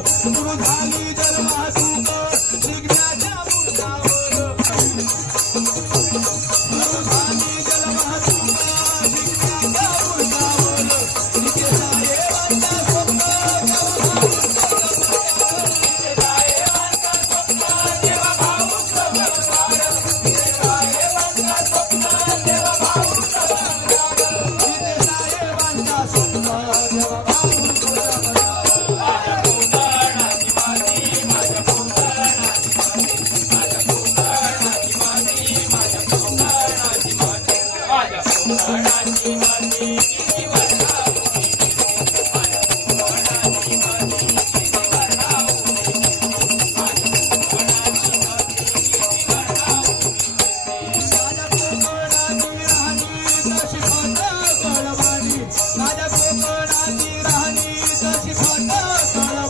गुरु झाली जन्मातूक विघ्नाच्या मुळावर गुरु झाली जन्मातूक विघ्नाच्या मुळावर तिथे साहेबांचा स्वप्न देवा भाऊक बलवार तिथे साहेबांचा स्वप्न देवा भाऊक बलवार तिथे साहेबांचा स्वप्न देवा भाऊक माझ्या कोकणाची राहणी तशी फट कळवाणी